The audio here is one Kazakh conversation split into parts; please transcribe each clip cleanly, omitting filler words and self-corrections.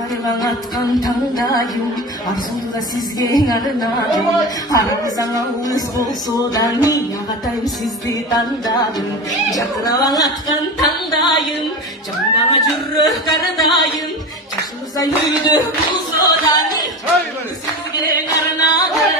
Karıvan atkan tangdayım, arzumda sizge arnadım. Aramızana uğuz olsodan yağatayım sizdi tandadım. Jatıravan atkan tangdayım, camdana jürür kardayım. Çaşımıza yürüdü olsodan sizge arnadım.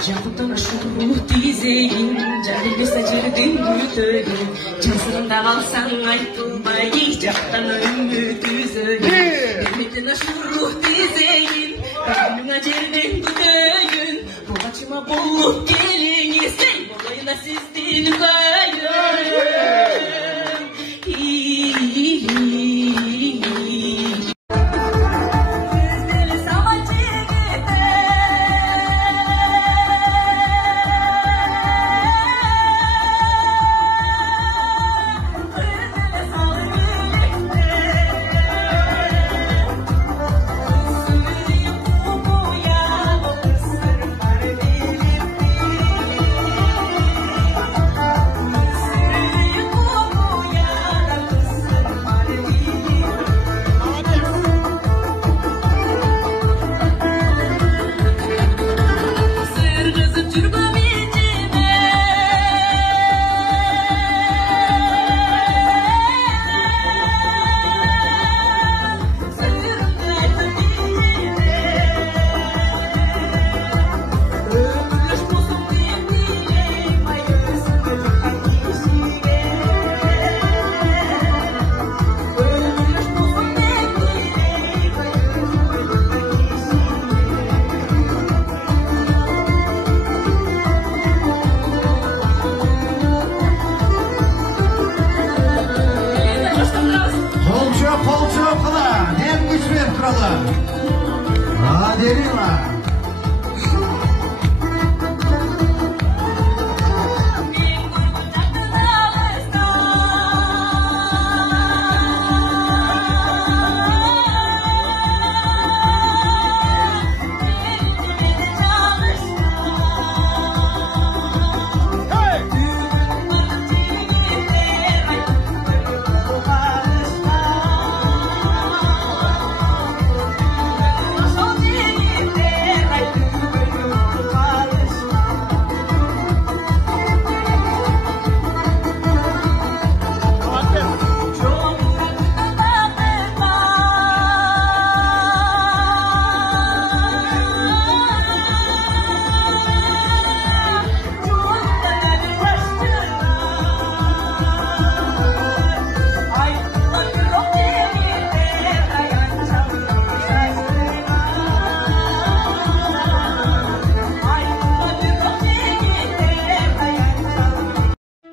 Жақұттың шұру тезегін, жарығы сәжердің күтігін, жасырында қалсаң айтылмай, жақтан үміт үзігін. Үмітін шұру тезегін, күніңа жердің күтігін, бұғачыма болып келіңесен, болайна сіздің көйін. Adelina.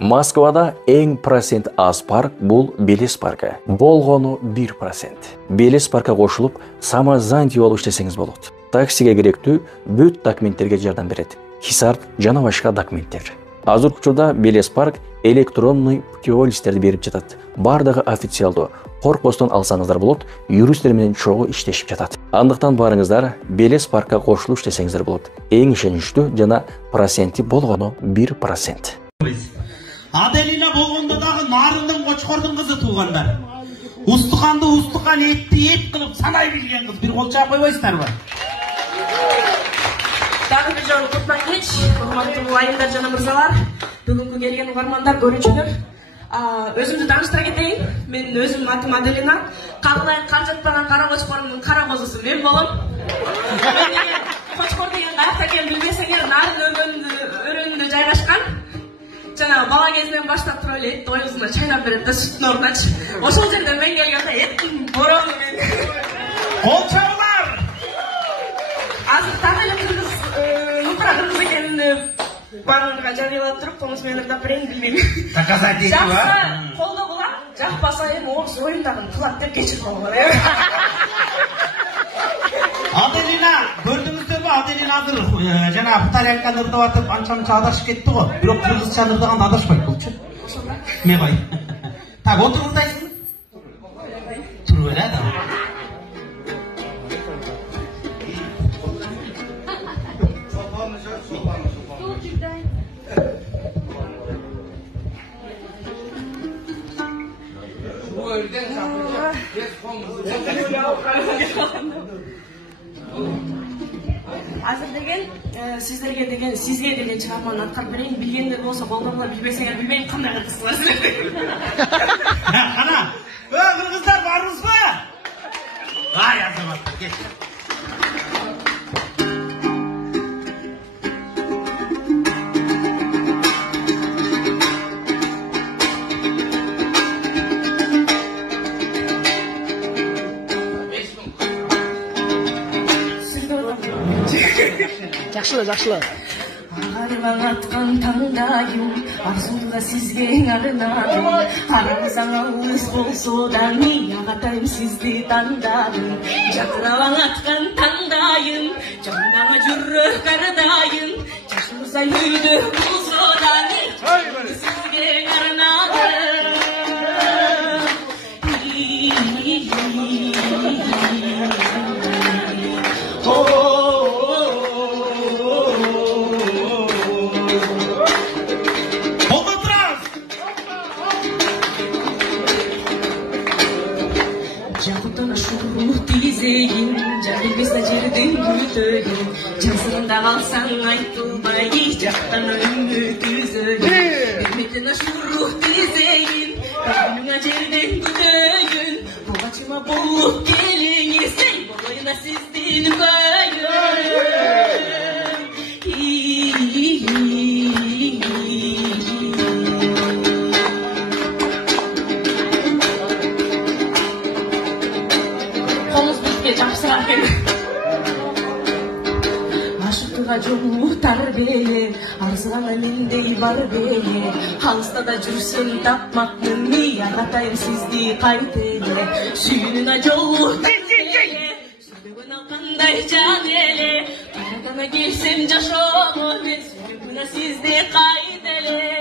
Москвада эң процент аз парк бул Белес паркы. Болгону 1%. Белес паркка кошулуп, самозанятый болуп иштесеңиз болот. Таксиге керектүү бүт документтерге жардам берет. Хисап жана башка документтер. Азыркы учурда Белес парк электронный путеводительдерди берип жатат. Бардыгы официалдуу. Коркпостон алсаңыздар болот, юристтер менен чогуу иштешип жатат. Андыктан барыңыздар Белес паркка кошулуп иштесеңиздер болот. Эң ишеничтүү жана проценти болгону 1%. Adelina болгондо дагы нарындын кочкордун кызы туугандар. Устуканды устукан, этти эт кылып санай билген кыз. Бир кол чаап койбойсуздарбы? Дагы бир жолу кутман кеч, урматтуу айымдар жана мырзалар, бүгүнкү келген угармандар, көрүүчүлөр. Өзүмдү тааныштыра кетейин. Мен өзүм атым Аделина. Кагылайын кар жатпаган кара кочкордун кара козусу мен болом. Кочкор деген каякта экенин билбесеңер, нарын өрөөнүндө жайгашкан. Жана бала кезинен баштап туруп эле этти оюзуна чайнап берет да, сүттүн ордачы. Ошол жерде мен келгенде эттин борону мен. Кол чабылар! Азыр так эле кыргыз экенин баарыңарга жарыялап туруп, комуз менен ырдап берейин, билбейм. Доказать этиби? Жакса колдо кылам, жакпаса эми орус оюндагын кылат деп кечирип алгыла. Adelina, көрдүңүздөрбү? Adelina азыр жана итальянканы ырдап атып анча-мынча адашып кетти го. Бирок кыргызчаны ырдаганда адашпайт болчу. Мен бай. Так, отуруп ырдайсың? Азыр деген сиздерге деген сизге деген чыгарманы аткарып берейин. Билгендер болсо колдоңуздар, билбесеңер билбейм кандай кылсыңар. Кана, кыргыздар барбызбы? Ай, азаматтар, кет. Жакшылы. Арыбаң аткан таңдайым, арзуга сизге арнадым. Арамыздан алыс болсо да мен агатайым сизди тандадым. Жакырабаң аткан таңдайым, жандаңа жүрөк ардайым. Жашыбызда үйдө болсо да мен сизге арнадым. Жақұттан шурух тизейін, жарбесна жердің күтөйін. Жасырында қалсаң айтылмай, жақтан үміт үзөйін. Үрметіна шурух тизейін, күніңа жердің күтөйін. Бұғачыма болып келіңесей, болайына сіздің Aşıklığa cumhurtar beye, arzulana mendey var beye. Halıstada жүрсün tapmakmın mi, agatayım sizdi kaytele. Suyununa jol tezele, suyun alkanday can ele. Karadana gelsem jaşomu, men suyuna sizdi kaytele.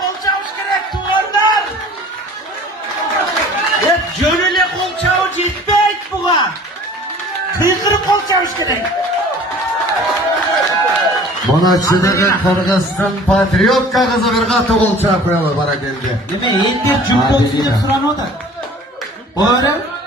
Kolçavuş gerek tuğanlar. Jönele kolçavuş yetmeyik buğa. Kıykırıp kolçavuş gerek. Buna çiğdegen Kırgızstan patriotka kızı bir katı kol çarpıyorlar bana geldi. Deme, ender cüp olsun hep suran o da. Öyle.